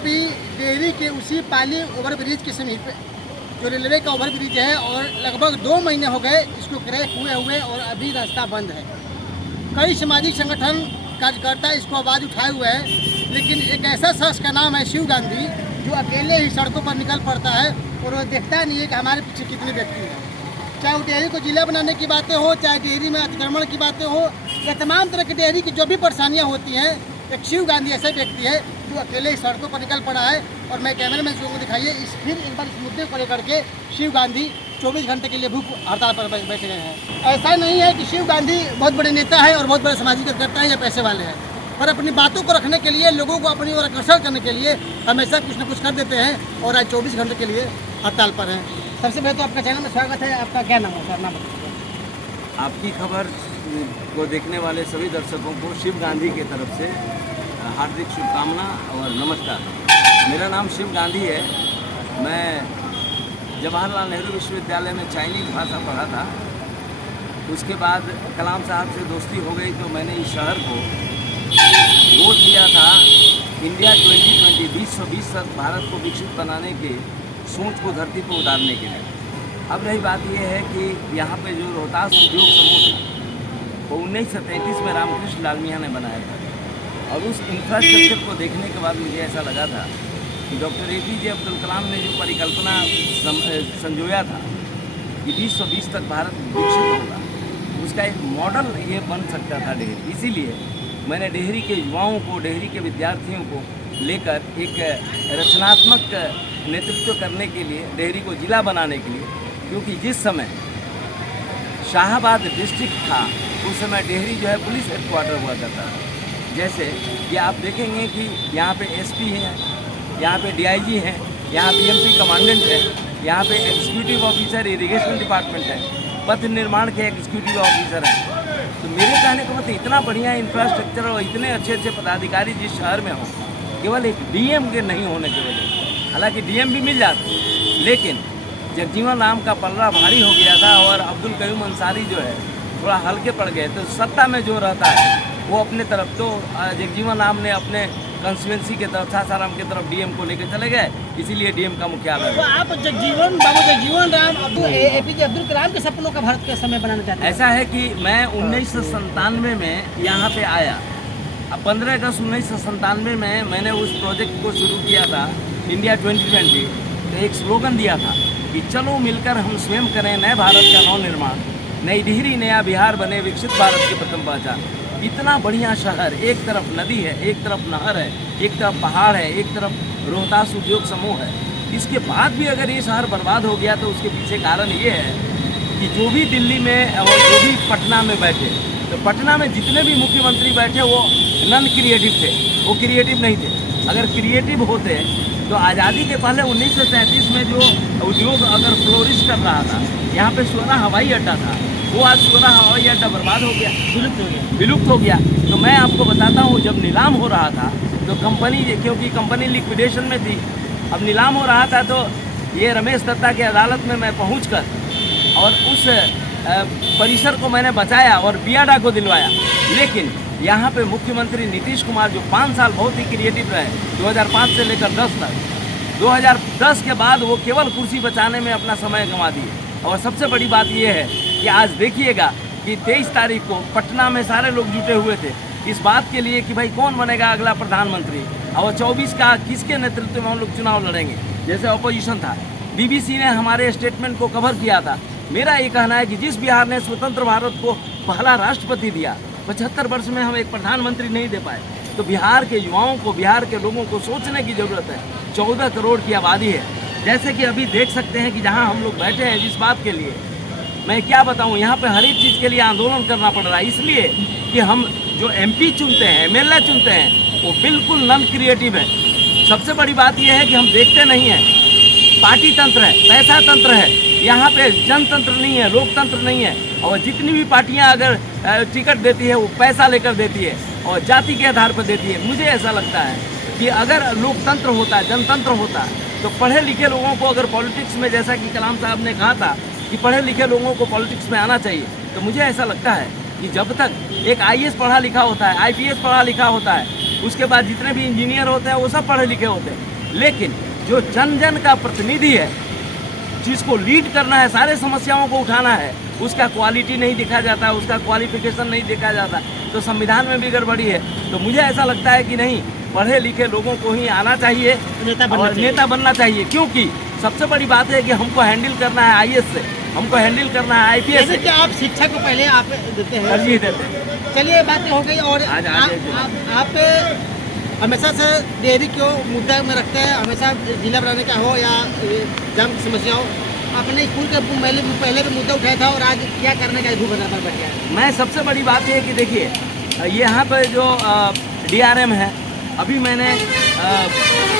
भी डेयरी के उसी पाली ओवरब्रिज के समीप जो रेलवे का ओवरब्रिज है और लगभग 2 महीने हो गए इसको क्रैक हुए और अभी रास्ता बंद है। कई सामाजिक संगठन कार्यकर्ता इसको आवाज़ उठाए हुए हैं, लेकिन एक ऐसा शख्स का नाम है शिव गांधी जो अकेले ही सड़कों पर निकल पड़ता है और वो देखता नहीं है कि हमारे पीछे कितने व्यक्ति हैं। चाहे वो डेयरी को जिला बनाने की बातें हो, चाहे डेयरी में अतिक्रमण की बातें हो, या तमाम तरह की डेयरी की जो भी परेशानियाँ होती हैं, एक शिव गांधी ऐसा व्यक्ति है जो अकेले ही सड़कों पर निकल पड़ा है। और मैं कैमरे मैन को दिखाइए फिर एक बार इस मुद्दे को लेकर के शिव गांधी 24 घंटे के लिए भूख हड़ताल पर बैठे गए हैं। ऐसा नहीं है कि शिव गांधी बहुत बड़े नेता है और बहुत बड़े सामाजिक कार्यकर्ता है या पैसे वाले हैं, पर अपनी बातों को रखने के लिए, लोगों को अपनी ओर आकर्षण करने के लिए हमेशा कुछ न कुछ कर देते हैं और आज 24 घंटे के लिए हड़ताल पर हैं। सबसे पहले तो आपका चैनल में स्वागत है। आपका क्या नाम है सर? नाम बताइए। आपकी खबर को देखने वाले सभी दर्शकों को शिव गांधी की तरफ से हार्दिक शुभकामना और नमस्कार। मेरा नाम शिव गांधी है। मैं जवाहरलाल नेहरू विश्वविद्यालय में चाइनीज़ भाषा पढ़ा था। उसके बाद कलाम साहब से दोस्ती हो गई तो मैंने इस शहर को गोद लिया था इंडिया 2020 2020 तक भारत को विकसित बनाने के सोच को धरती पर उतारने के लिए। अब रही बात यह है कि यहाँ पे जो रोहतास उद्योग समूह था वो 1933 में रामकृष्ण लाल मियाँ ने बनाया था और उस इंफ्रास्ट्रक्चर को देखने के बाद मुझे ऐसा लगा था कि डॉक्टर APJ अब्दुल कलाम ने जो परिकल्पना संजोया था कि 2020 तक भारत विकसित होगा, उसका एक मॉडल ये बन सकता था डेहरी। इसीलिए मैंने डेहरी के युवाओं को, डेहरी के विद्यार्थियों को लेकर एक रचनात्मक नेतृत्व करने के लिए, डेहरी को जिला बनाने के लिए, क्योंकि जिस समय शाहाबाद डिस्ट्रिक्ट था उस समय डेहरी जो है पुलिस हेडक्वार्टर हुआ करता था। जैसे कि आप देखेंगे कि यहाँ पे SP हैं, यहाँ पे DIG हैं, यहाँ BMP कमांडेंट है, यहाँ पे एग्जीक्यूटिव ऑफिसर इरिगेशन डिपार्टमेंट है, पथ निर्माण के एग्जीक्यूटिव ऑफिसर हैं। तो मेरे कहने का मतलब इतना बढ़िया इंफ्रास्ट्रक्चर और इतने अच्छे अच्छे पदाधिकारी जिस शहर में हो, केवल एक DM के नहीं होने की वजह से, हालांकि DM भी मिल जाते, लेकिन जगजीवन राम का पलड़ा भारी हो गया था और अब्दुल कयूम अंसारी जो है थोड़ा हल्के पड़ गए। तो सत्ता में जो रहता है वो अपने तरफ, तो जगजीवन राम ने अपने कंस्टिट्यूंसी के तरफ, सासाराम की तरफ DM को लेकर चले गए, इसीलिए DM का मुख्यालय। तो आप जगजीवन राम APJ अब्दुल कलाम के सपनों का भारत का समय बनाना चाहते हैं? ऐसा है कि मैं 1997 में यहाँ पे आया। अब 15 अगस्त 1997 में मैंने उस प्रोजेक्ट को शुरू किया था इंडिया 2020। तो एक स्लोगन दिया था कि चलो मिलकर हम स्वयं करें नए भारत का नव निर्माण, नई डिहरी नया बिहार बने विकसित भारत की प्रथम पहचान। इतना बढ़िया शहर, एक तरफ नदी है, एक तरफ नहर है, एक तरफ पहाड़ है, एक तरफ रोहतास उद्योग समूह है। इसके बाद भी अगर ये शहर बर्बाद हो गया तो उसके पीछे कारण ये है कि जो भी दिल्ली में और जो भी पटना में बैठे, तो पटना में जितने भी मुख्यमंत्री बैठे वो नॉन क्रिएटिव थे, वो क्रिएटिव नहीं थे। अगर क्रिएटिव होते तो आज़ादी के पहले 1937 में जो उद्योग अगर फ्लोरिश कर रहा था, यहाँ पे 16 हवाई अड्डा था, वो आज 16 हवाई अड्डा बर्बाद हो गया, विलुप्त हो गया। तो मैं आपको बताता हूँ, जब नीलाम हो रहा था तो कंपनी, क्योंकि कंपनी लिक्विडेशन में थी, अब नीलाम हो रहा था, तो ये रमेश दत्ता की अदालत में मैं पहुँचकर और उस परिसर को मैंने बचाया और बियाडा को दिलवाया। लेकिन यहाँ पे मुख्यमंत्री नीतीश कुमार जो 5 साल बहुत ही क्रिएटिव रहे, 2005 से लेकर 10 तक, 2010 के बाद वो केवल कुर्सी बचाने में अपना समय गंवा दिए। और सबसे बड़ी बात ये है कि आज देखिएगा कि 23 तारीख को पटना में सारे लोग जुटे हुए थे इस बात के लिए कि भाई कौन बनेगा अगला प्रधानमंत्री, और 24 का किसके नेतृत्व में हम लोग चुनाव लड़ेंगे। जैसे ऑपोजिशन था, BBC ने हमारे स्टेटमेंट को कवर किया था। मेरा ये कहना है कि जिस बिहार ने स्वतंत्र भारत को पहला राष्ट्रपति दिया, 75 वर्ष में हम एक प्रधानमंत्री नहीं दे पाए, तो बिहार के युवाओं को, बिहार के लोगों को सोचने की ज़रूरत है। 14 करोड़ की आबादी है। जैसे कि अभी देख सकते हैं कि जहाँ हम लोग बैठे हैं, जिस बात के लिए मैं क्या बताऊँ, यहाँ पे हर एक चीज़ के लिए आंदोलन करना पड़ रहा है, इसलिए कि हम जो MP चुनते हैं, MLA चुनते हैं, वो बिल्कुल नॉन क्रिएटिव है। सबसे बड़ी बात यह है कि हम देखते नहीं हैं, पार्टी तंत्र है, पैसा तंत्र है, यहाँ पे जनतंत्र नहीं है, लोकतंत्र नहीं है। और जितनी भी पार्टियाँ अगर टिकट देती है वो पैसा लेकर देती है और जाति के आधार पर देती है। मुझे ऐसा लगता है कि अगर लोकतंत्र होता, जनतंत्र होता, तो पढ़े लिखे लोगों को अगर पॉलिटिक्स में, जैसा कि कलाम साहब ने कहा था कि पढ़े लिखे लोगों को पॉलिटिक्स में आना चाहिए, तो मुझे ऐसा लगता है कि जब तक एक IAS पढ़ा लिखा होता है, IPS पढ़ा लिखा होता है, उसके बाद जितने भी इंजीनियर होते हैं वो सब पढ़े लिखे होते हैं, लेकिन जो जन जन का प्रतिनिधि है, जिसको लीड करना है, सारे समस्याओं को उठाना है, उसका क्वालिटी नहीं देखा जाता, उसका क्वालिफिकेशन नहीं देखा जाता, तो संविधान में भी गड़बड़ी है। तो मुझे ऐसा लगता है कि नहीं, पढ़े लिखे लोगों को ही आना चाहिए और नेता बनना चाहिए, क्योंकि सबसे बड़ी बात है कि हमको हैंडल करना है आईएएस से, हमको हैंडल करना है आईपीएस जैसे से। कि आप शिक्षा को पहले आप देते हैं, तरजीह देते हैं। चलिए बातें हो गई। और आप हमेशा से डेयरी को मुद्दा में रखते हैं, हमेशा जिला बनाने का हो या जाम की समस्या हो, आपने स्कूल के पहले भी मुद्दा उठाया था और आज क्या करने का भूख पर बैठ गया? मैं सबसे बड़ी बात ये है कि देखिए, यहाँ पर जो डीआरएम है, अभी मैंने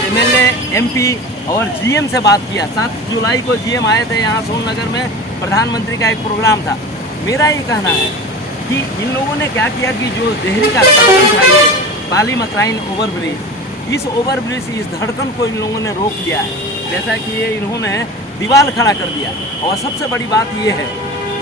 एमएलए, एमपी और जीएम से बात किया। 7 जुलाई को जीएम आए थे यहाँ सोननगर में, प्रधानमंत्री का एक प्रोग्राम था। मेरा ये कहना है कि इन लोगों ने क्या किया कि जो देहरी का धड़कन था, ये पाली मकराइन ओवरब्रिज, इस ओवरब्रिज, इस धड़कन को इन लोगों ने रोक दिया है। जैसा कि ये इन्होंने दीवार खड़ा कर दिया। और सबसे बड़ी बात ये है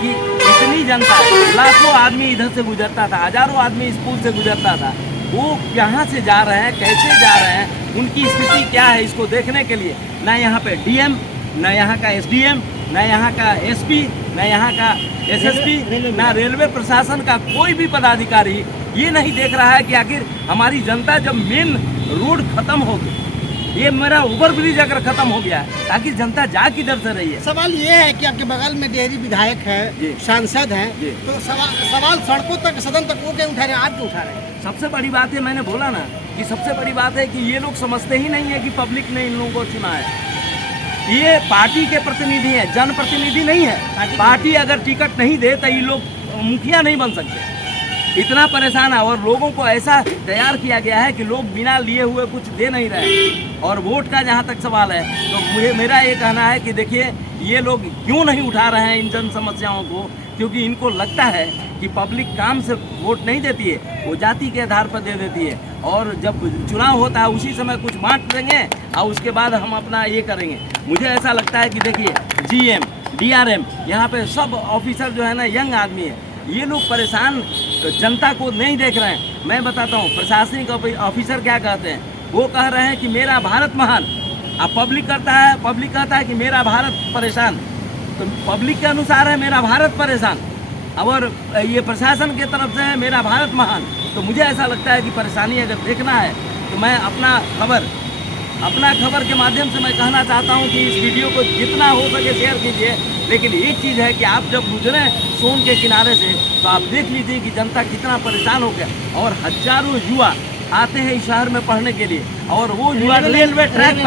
कि इतनी जनता, लाखों आदमी इधर से गुजरता था, हजारों आदमी इस पुल से गुजरता था, वो कहाँ से जा रहे हैं, कैसे जा रहे हैं, उनकी स्थिति क्या है, इसको देखने के लिए ना यहाँ पे डीएम, ना यहाँ का एसडीएम, ना यहाँ का एसपी, ना यहाँ का एसएसपी, ना रेलवे प्रशासन का कोई भी पदाधिकारी ये नहीं देख रहा है कि आखिर हमारी जनता जब मेन रोड खत्म हो गई, ये मेरा ओवर ब्रिज अगर खत्म हो गया है, ताकि जनता जा किधर से रही है। सवाल ये है कि आपके बगल में डेयरी विधायक है, सांसद हैं, तो सवाल सड़कों तक, सदन तक वो क्या उठा रहे हैं, आप क्यों उठा रहे हैं? सबसे बड़ी बात है, मैंने बोला ना कि सबसे बड़ी बात है कि ये लोग समझते ही नहीं है कि पब्लिक ने इन लोगों को चुना है। ये पार्टी के प्रतिनिधि हैं, जनप्रतिनिधि नहीं है। पार्टी अगर टिकट नहीं दे तो ये लोग मुखिया नहीं बन सकते। इतना परेशान है और लोगों को ऐसा तैयार किया गया है कि लोग बिना लिए हुए कुछ दे नहीं रहे। और वोट का जहाँ तक सवाल है, तो मेरा ये कहना है कि देखिए, ये लोग क्यों नहीं उठा रहे हैं इन जन समस्याओं को, क्योंकि इनको लगता है कि पब्लिक काम से वोट नहीं देती है, वो जाति के आधार पर दे देती है। और जब चुनाव होता है उसी समय कुछ बांट देंगे और उसके बाद हम अपना ये करेंगे। मुझे ऐसा लगता है कि देखिए, जीएम, डीआरएम, यहाँ पे सब ऑफिसर जो है ना, यंग आदमी है, ये लोग परेशान जनता को नहीं देख रहे हैं। मैं बताता हूँ, प्रशासनिक ऑफिसर क्या कहते हैं, वो कह रहे हैं कि मेरा भारत महान। अब पब्लिक कहता है कि मेरा भारत परेशान, तो पब्लिक के अनुसार है मेरा भारत परेशान, और ये प्रशासन के तरफ से है मेरा भारत महान। तो मुझे ऐसा लगता है कि परेशानी अगर देखना है तो मैं अपना खबर के माध्यम से मैं कहना चाहता हूं कि इस वीडियो को जितना हो सके शेयर कीजिए। लेकिन एक चीज़ है कि आप जब गुजरे सोन के किनारे से तो आप देख लीजिए कि जनता कितना परेशान हो गया। और हजारों युवा आते हैं इस शहर में पढ़ने के लिए, और वो युवा रेलवे ट्रैक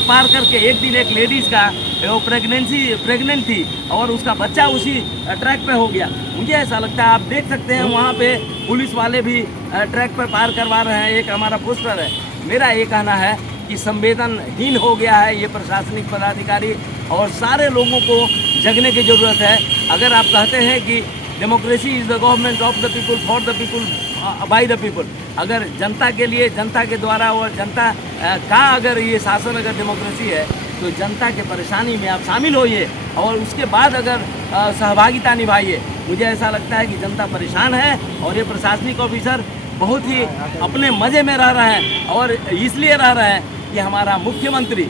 पार करके एक दिन एक लेडीज़ का वो प्रेग्नेंट थी और उसका बच्चा उसी ट्रैक पे हो गया। मुझे ऐसा लगता है, आप देख सकते हैं वहाँ पे पुलिस वाले भी ट्रैक पर पार करवा रहे हैं। एक हमारा पोस्टर है। मेरा ये कहना है कि संवेदनहीन हो गया है ये प्रशासनिक पदाधिकारी, और सारे लोगों को जगने की ज़रूरत है। अगर आप कहते हैं कि democracy is the government of the people, for the people, by the people, अगर जनता के लिए, जनता के द्वारा और जनता का अगर ये शासन अगर डेमोक्रेसी है, तो जनता के परेशानी में आप शामिल होइए और उसके बाद अगर सहभागिता निभाइए। मुझे ऐसा लगता है कि जनता परेशान है और ये प्रशासनिक ऑफिसर बहुत ही अपने मज़े में रह रहे हैं, और इसलिए रह रहे हैं कि हमारा मुख्यमंत्री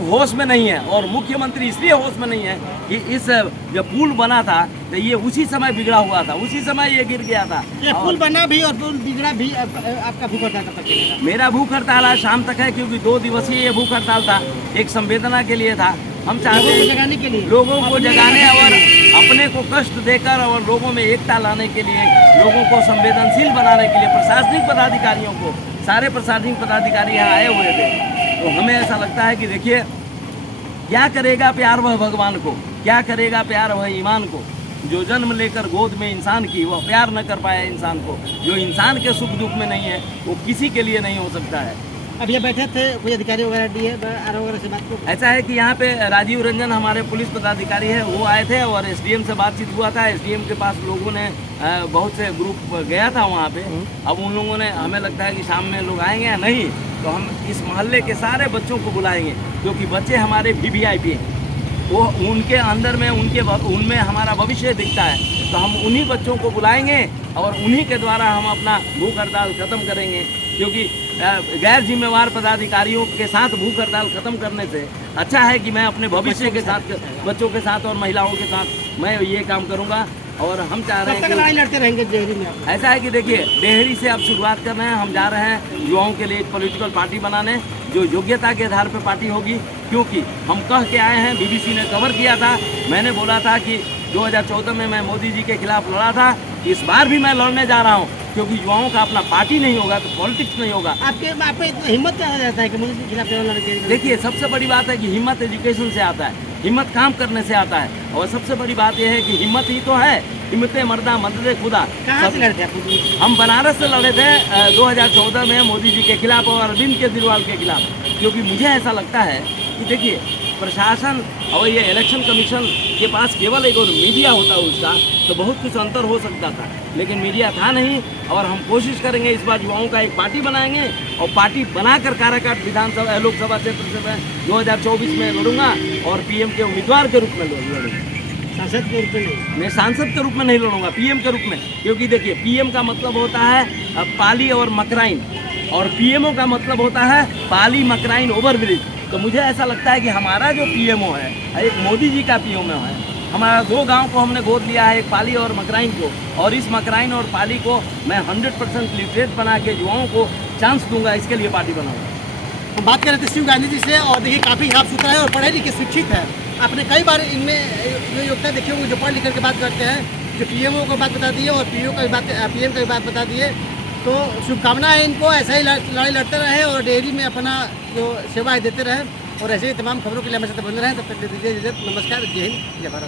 होश में नहीं है। और मुख्यमंत्री इसलिए होश में नहीं है कि इस जब पुल बना था तो ये उसी समय बिगड़ा हुआ था, उसी समय ये गिर गया था। ये पुल बना भी और पुल बिगड़ा भी, आपका भूख हड़ताल कब तक चलेगा? मेरा भूख हड़ताल आज शाम तक है, क्योंकि 2 दिवसीय ये भूख हड़ताल था, एक संवेदना के लिए था। हम चाहते हैं जगाने के लिए, लोगों को जगाने और अपने को कष्ट देकर और लोगों में एकता लाने के लिए, लोगों को संवेदनशील बनाने के लिए प्रशासनिक पदाधिकारियों को, सारे प्रशासनिक पदाधिकारी यहाँ आए हुए थे। तो हमें ऐसा लगता है कि देखिए, क्या करेगा प्यार वह भगवान को, क्या करेगा प्यार वह ईमान को, जो जन्म लेकर गोद में इंसान की वह प्यार न कर पाया इंसान को। जो इंसान के सुख दुख में नहीं है वो किसी के लिए नहीं हो सकता है। अब ये बैठे थे कोई अधिकारी वगैरह DA वगैरह से बात को? ऐसा है कि यहाँ पे राजीव रंजन हमारे पुलिस पदाधिकारी है, वो आए थे और एसडीएम से बातचीत हुआ था। एसडीएम के पास लोगों ने बहुत से ग्रुप गया था वहाँ पे। अब उन लोगों ने, हमें लगता है कि शाम में लोग आएंगे या नहीं, तो हम इस मोहल्ले के सारे बच्चों को बुलाएंगे, क्योंकि बच्चे हमारे VVIP हैं। वो उनके अंदर में उनमें हमारा भविष्य दिखता है। तो हम उन्हीं बच्चों को बुलाएंगे और उन्हीं के द्वारा हम अपना भूख हड़ताल ख़त्म करेंगे। क्योंकि गैर जिम्मेवार पदाधिकारियों के साथ भूख हड़ताल ख़त्म करने से अच्छा है कि मैं अपने भविष्य के साथ, बच्चों के साथ और महिलाओं के साथ मैं ये काम करूँगा। और हम चाह रहे हैं कि लड़ाई लड़ते रहेंगे डेहरी में? ऐसा है कि देखिए, डेहरी से अब शुरुआत कर रहे हैं, हम जा रहे हैं युवाओं के लिए एक पॉलिटिकल पार्टी बनाने, जो योग्यता के आधार पर पार्टी होगी। क्योंकि हम कह के आए हैं, बीबीसी ने कवर किया था, मैंने बोला था कि 2014 में मैं मोदी जी के खिलाफ लड़ा था, इस बार भी मैं लड़ने जा रहा हूँ। क्योंकि युवाओं का अपना पार्टी नहीं होगा तो पॉलिटिक्स नहीं होगा। आप पे इतना हिम्मत कैसे रहता है कि मोदी जी के खिलाफ लड़के? देखिए, सबसे बड़ी बात है कि हिम्मत एजुकेशन से आता है, हिम्मत काम करने से आता है। और सबसे बड़ी बात यह है कि हिम्मत ही तो है, हिम्मत मर्दा मदद खुदा। कहाँ से लड़ते हैं? हम बनारस से लड़े थे 2014 में मोदी जी के खिलाफ और अरविंद केजरीवाल के खिलाफ। क्योंकि मुझे ऐसा लगता है कि देखिए, प्रशासन और ये इलेक्शन कमीशन के पास केवल एक और मीडिया होता उसका तो बहुत कुछ अंतर हो सकता था, लेकिन मीडिया था नहीं। और हम कोशिश करेंगे इस बार युवाओं का एक पार्टी बनाएंगे और पार्टी बनाकर काराकाट विधानसभा लोकसभा क्षेत्र से मैं 2024 में लड़ूंगा और पीएम के उम्मीदवार के रूप में लड़ूंगा। सांसद के रूप में नहीं? मैं सांसद के रूप में नहीं लड़ूंगा, पीएम के रूप में। क्योंकि देखिए, पीएम का मतलब होता है पाली और मकराइन, और पीएमओ का मतलब होता है पाली मकराइन ओवरब्रिज। तो मुझे ऐसा लगता है कि हमारा जो पीएमओ है एक मोदी जी का पीएमओ है। हमारा 2 गांव को हमने गोद लिया है, एक पाली और मकराइन को, और इस मकराइन और पाली को मैं 100% लिटरेट बना के युवाओं को चांस दूंगा, इसके लिए पार्टी बनाऊंगा। हम बात कर रहे थे शिव गांधी जी से, और देखिए काफ़ी साफ सुथरा है और पढ़े लिखे शिक्षित है। आपने कई बार इनमें ये योग्यता देखी होगी, जो पढ़ लिख करके बात करते हैं, जो पीएमओ को बात बता दी है और पीएम का भी बात बता दी है। तो शुभकामना है इनको, ऐसा ही लड़ाई लड़ते रहे और डेयरी में अपना जो सेवाएं देते रहे, और ऐसे ही तमाम खबरों के लिए हमें साथ बने रहें। तब तक दीजिए इजाज़त। नमस्कार, जय हिंद, जय भारत।